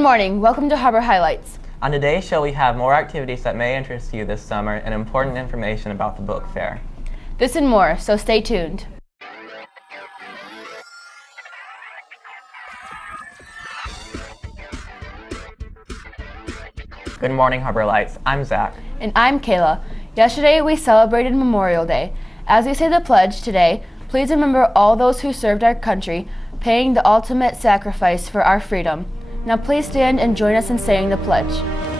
Good morning. Welcome to Harbor Highlights. On today's show, we have more activities that may interest you this summer and important information about the book fair. This and more, so stay tuned. Good morning, Harbor Lights. I'm Zach. And I'm Kayla. Yesterday we celebrated Memorial Day. As we say the pledge today, please remember all those who served our country, paying the ultimate sacrifice for our freedom. Now please stand and join us in saying the pledge.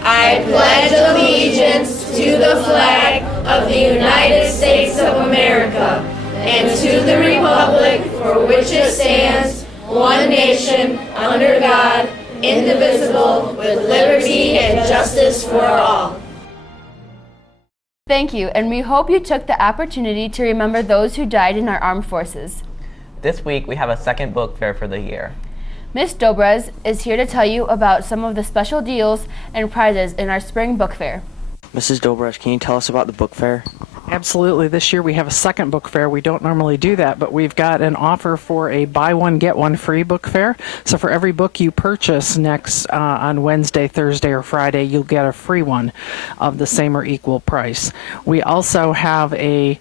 I pledge allegiance to the flag of the United States of America and to the republic for which it stands, one nation, under God, indivisible, with liberty and justice for all. Thank you, and we hope you took the opportunity to remember those who died in our armed forces. This week, we have a second book fair for the year. Ms. Dobrez is here to tell you about some of the special deals and prizes in our spring book fair. Mrs. Dobrez, can you tell us about the book fair? Absolutely. This year we have a second book fair. We don't normally do that, but we've got an offer for a buy one, get one free book fair. So for every book you purchase next on Wednesday, Thursday, or Friday, you'll get a free one of the same or equal price. We also have a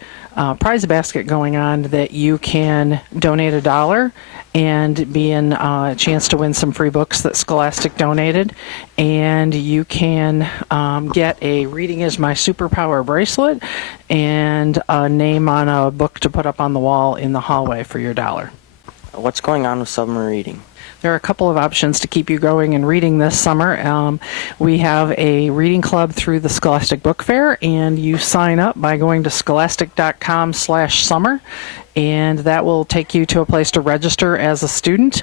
prize basket going on that you can donate $1 and be in a chance to win some free books that Scholastic donated. And you can get a Reading is My Superpower bracelet and a name on a book to put up on the wall in the hallway for your $1. What's going on with summer reading? There are a couple of options to keep you going and reading this summer. We have a reading club through the Scholastic Book Fair, and you sign up by going to scholastic.com/summer, and that will take you to a place to register as a student.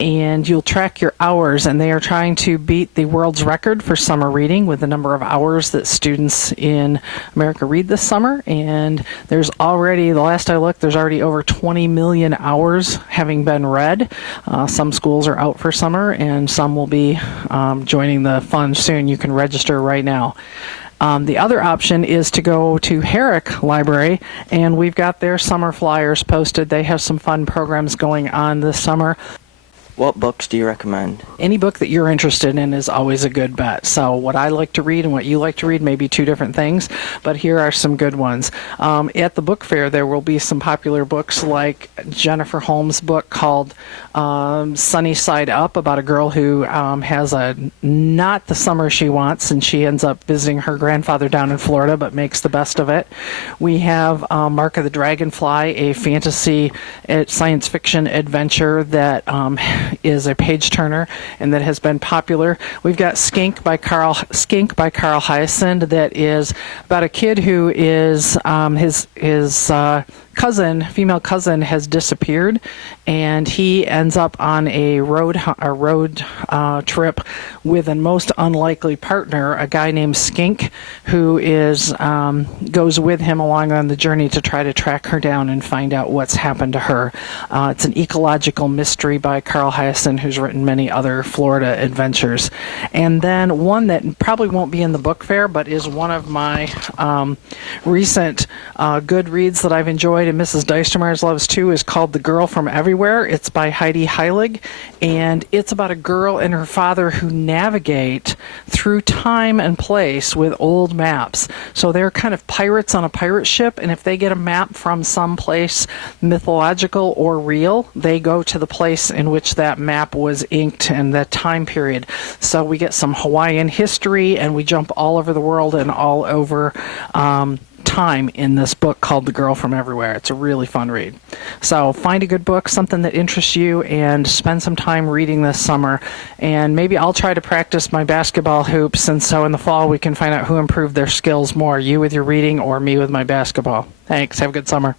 And you'll track your hours, and they are trying to beat the world's record for summer reading with the number of hours that students in America read this summer. And there's already, the last I looked, there's already over 20 million hours having been read. Some schools are out for summer, and some will be joining the fun soon. You can register right now. The other option is to go to Herrick Library, and we've got their summer flyers posted. They have some fun programs going on this summer. What books do you recommend? Any book that you're interested in is always a good bet. So what I like to read and what you like to read may be two different things, but here are some good ones. At the book fair, there will be some popular books like Jennifer Holmes' book called Sunny Side Up, about a girl who has not the summer she wants, and she ends up visiting her grandfather down in Florida, but makes the best of it. We have Mark of the Dragonfly, a fantasy science fiction adventure that is a page turner and that has been popular. We've got Skink by Carl Hiaasen, that is about a kid who is his female cousin has disappeared, and he ends up on a road trip with a most unlikely partner, a guy named Skink, who goes with him along on the journey to try to track her down and find out what's happened to her. It's an ecological mystery by Carl Hiaasen, who's written many other Florida adventures. And then one that probably won't be in the book fair, but is one of my recent good reads that I've enjoyed, and Mrs. Deistermeyer's loves too, is called The Girl from Everywhere. It's by Heidi Heilig, and it's about a girl and her father who navigate through time and place with old maps. So they're kind of pirates on a pirate ship, and if they get a map from some place mythological or real, they go to the place in which that map was inked and that time period. So we get some Hawaiian history, and we jump all over the world and all over time in this book called The Girl from Everywhere. It's a really fun read. So find a good book, something that interests you, and spend some time reading this summer. And maybe I'll try to practice my basketball hoops, and so in the fall we can find out who improved their skills more, you with your reading or me with my basketball. Thanks. Have a good summer.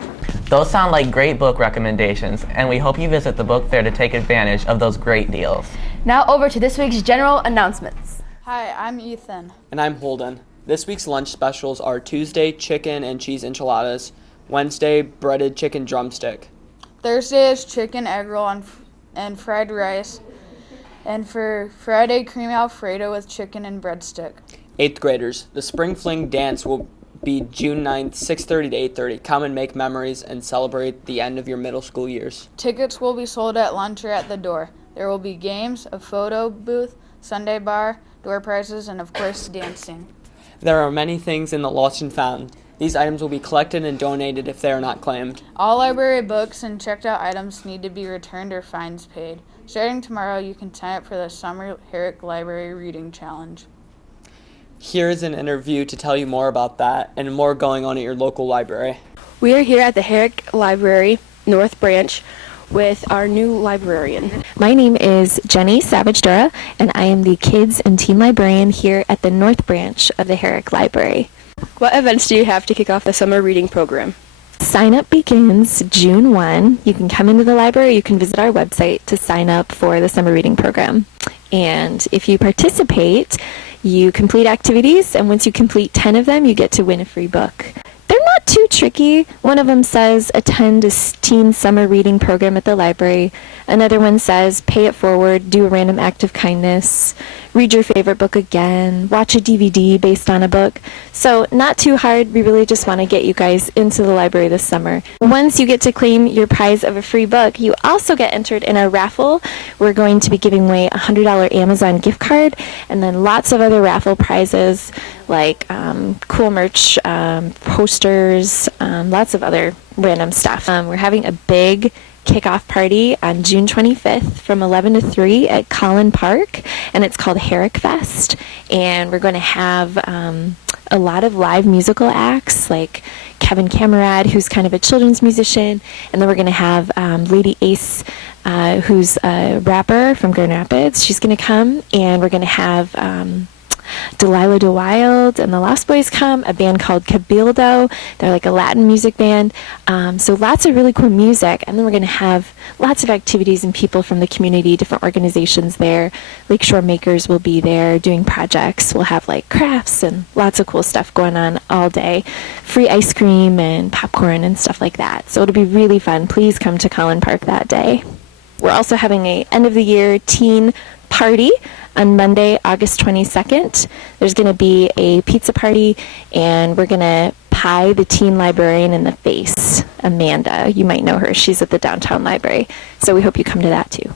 Those sound like great book recommendations, and we hope you visit the book fair to take advantage of those great deals. Now over to this week's general announcements. Hi, I'm Ethan. And I'm Holden. This week's lunch specials are Tuesday, chicken and cheese enchiladas, Wednesday, breaded chicken drumstick. Thursday is chicken egg roll and fried rice, and for Friday, cream Alfredo with chicken and breadstick. 8th graders, the Spring Fling dance will be June 9th, 6:30 to 8:30. Come and make memories and celebrate the end of your middle school years. Tickets will be sold at lunch or at the door. There will be games, a photo booth, Sunday bar, door prizes, and of course dancing. There are many things in the Lost and Found. These items will be collected and donated if they are not claimed. All library books and checked out items need to be returned or fines paid. Starting tomorrow, you can sign up for the Summer Herrick Library Reading Challenge. Here is an interview to tell you more about that and more going on at your local library. We are here at the Herrick Library, North Branch, with our new librarian. My name is Jenny Savage-Dura, and I am the Kids and Teen Librarian here at the North Branch of the Herrick Library. What events do you have to kick off the summer reading program? Sign up begins June 1. You can come into the library, you can visit our website to sign up for the summer reading program. And if you participate, you complete activities, and once you complete 10 of them, you get to win a free book. They're not too tricky. One of them says attend a teen summer reading program at the library. Another one says pay it forward, do a random act of kindness, read your favorite book again, watch a DVD based on a book. So not too hard. We really just want to get you guys into the library this summer. Once you get to claim your prize of a free book, you also get entered in a raffle. We're going to be giving away a $100 Amazon gift card and then lots of other raffle prizes like cool merch, posters, lots of other random stuff. We're having a big kickoff party on June 25th from 11 to 3 at Collin Park, and it's called Herrick Fest. And we're going to have a lot of live musical acts like Kevin Camerad, who's kind of a children's musician, and then we're going to have Lady Ace, who's a rapper from Grand Rapids. She's going to come, and we're going to have Delilah DeWild and the Lost Boys come, a band called Cabildo. They're like a Latin music band. So lots of really cool music. And then we're going to have lots of activities and people from the community, different organizations there. Lakeshore Makers will be there doing projects. We'll have like crafts and lots of cool stuff going on all day. Free ice cream and popcorn and stuff like that. So it'll be really fun. Please come to Collin Park that day. We're also having a end of the year teen party on Monday, August 22nd. There's going to be a pizza party, and we're going to pie the teen librarian in the face, Amanda. You might know her. She's at the downtown library. So we hope you come to that too.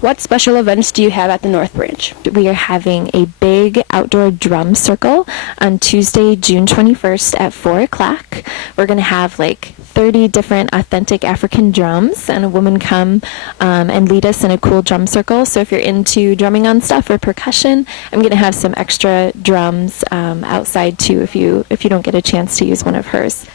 What special events do you have at the North Branch? We are having a big outdoor drum circle on Tuesday, June 21st at 4 o'clock. We're going to have like 30 different authentic African drums, and a woman come and lead us in a cool drum circle. So if you're into drumming on stuff or percussion, I'm going to have some extra drums outside too if you don't get a chance to use one of hers.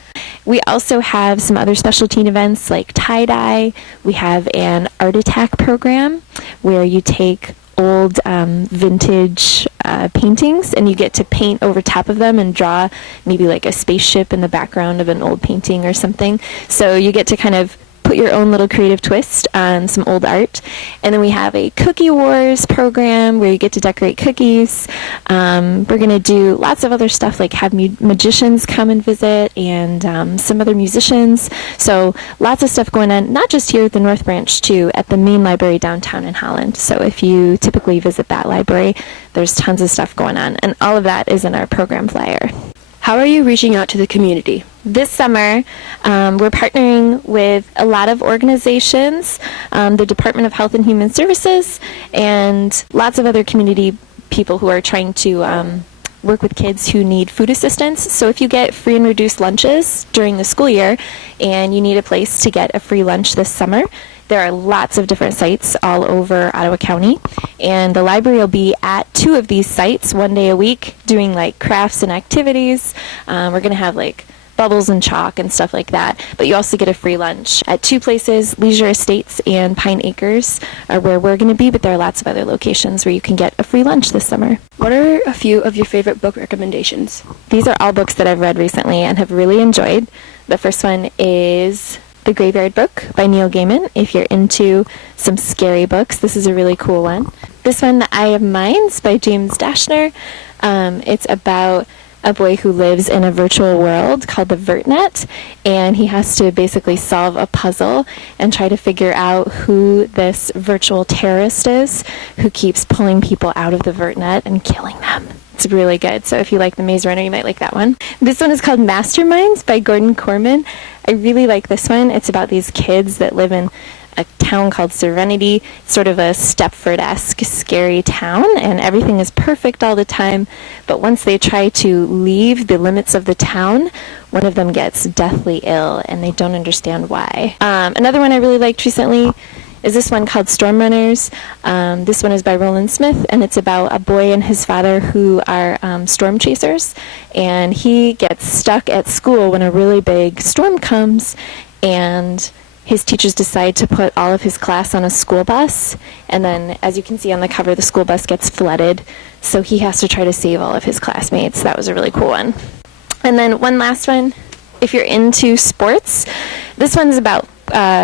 We also have some other special teen events like tie-dye. We have an art attack program where you take old vintage paintings and you get to paint over top of them and draw maybe like a spaceship in the background of an old painting or something. So you get to kind of put your own little creative twist on some old art. And then we have a Cookie Wars program where you get to decorate cookies. We're going to do lots of other stuff like have magicians come and visit and some other musicians. So lots of stuff going on, not just here at the North Branch too, at the main library downtown in Holland. So if you typically visit that library, there's tons of stuff going on. And all of that is in our program flyer. How are you reaching out to the community? This summer, we're partnering with a lot of organizations, the Department of Health and Human Services, and lots of other community people who are trying to work with kids who need food assistance. So if you get free and reduced lunches during the school year and you need a place to get a free lunch this summer, there are lots of different sites all over Ottawa County, and the library will be at 2 of these sites 1 day a week doing like crafts and activities. We're going to have like bubbles and chalk and stuff like that, but you also get a free lunch at 2 places. Leisure Estates and Pine Acres are where we're going to be, but there are lots of other locations where you can get a free lunch this summer. What are a few of your favorite book recommendations? These are all books that I've read recently and have really enjoyed. The first one is The Graveyard Book by Neil Gaiman. If you're into some scary books, this is a really cool one. This one, The Eye of Minds by James Dashner. It's about a boy who lives in a virtual world called the VirtNet, and he has to basically solve a puzzle and try to figure out who this virtual terrorist is who keeps pulling people out of the VirtNet and killing them. It's really good. So if you like The Maze Runner, you might like that one. This one is called Masterminds by Gordon Corman. I really like this one. It's about these kids that live in a town called Serenity. It's sort of a Stepford-esque scary town, and everything is perfect all the time. But once they try to leave the limits of the town, one of them gets deathly ill, and they don't understand why. Another one I really liked recently is this one called Storm Runners. This one is by Roland Smith, and it's about a boy and his father who are storm chasers, and he gets stuck at school when a really big storm comes, and his teachers decide to put all of his class on a school bus, and then, as you can see on the cover, the school bus gets flooded, so he has to try to save all of his classmates. That was a really cool one. And then one last one, if you're into sports, this one's about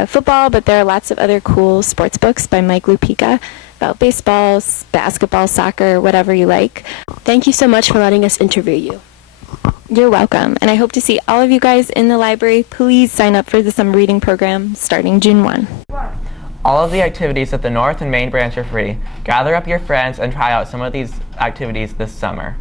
football, but there are lots of other cool sports books by Mike Lupica about baseball, basketball, soccer, whatever you like. Thank you so much for letting us interview you. You're welcome, and I hope to see all of you guys in the library. Please sign up for the summer reading program starting June 1. All of the activities at the North and Main branch are free. Gather up your friends and try out some of these activities this summer.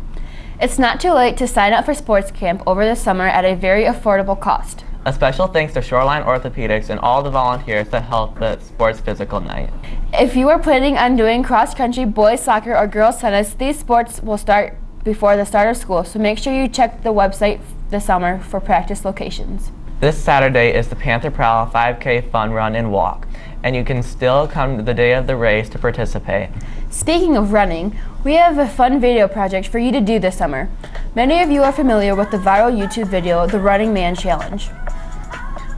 It's not too late to sign up for sports camp over the summer at a very affordable cost. A special thanks to Shoreline Orthopedics and all the volunteers that help the Sports Physical Night. If you are planning on doing cross-country, boys soccer, or girls tennis, these sports will start before the start of school, so make sure you check the website this summer for practice locations. This Saturday is the Panther Prowl 5K Fun Run and Walk, and you can still come to the day of the race to participate. Speaking of running, we have a fun video project for you to do this summer. Many of you are familiar with the viral YouTube video, The Running Man Challenge.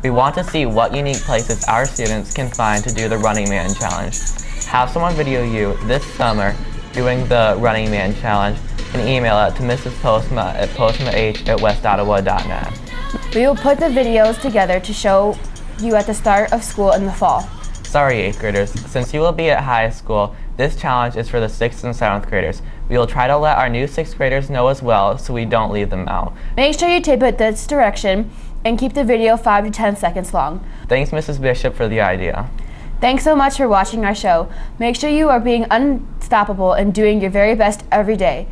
We want to see what unique places our students can find to do the Running Man Challenge. Have someone video you this summer doing the Running Man Challenge and email it to Mrs. Postma at postmah@westottawa.net. We will put the videos together to show you at the start of school in the fall. Sorry, 8th graders, since you will be at high school, this challenge is for the 6th and 7th graders. We will try to let our new 6th graders know as well so we don't leave them out. Make sure you tape it this direction and keep the video 5 to 10 seconds long. Thanks, Mrs. Bishop, for the idea. Thanks so much for watching our show. Make sure you are being unstoppable and doing your very best every day.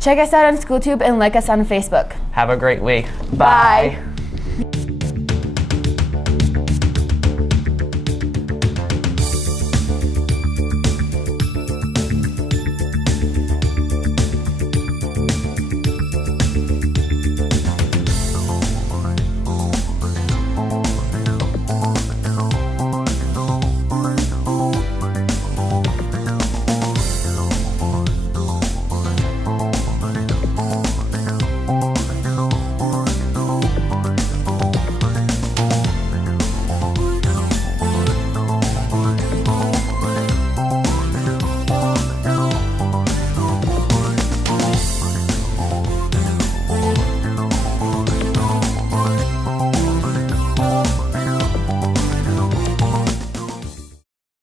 Check us out on SchoolTube and like us on Facebook. Have a great week. Bye. Bye.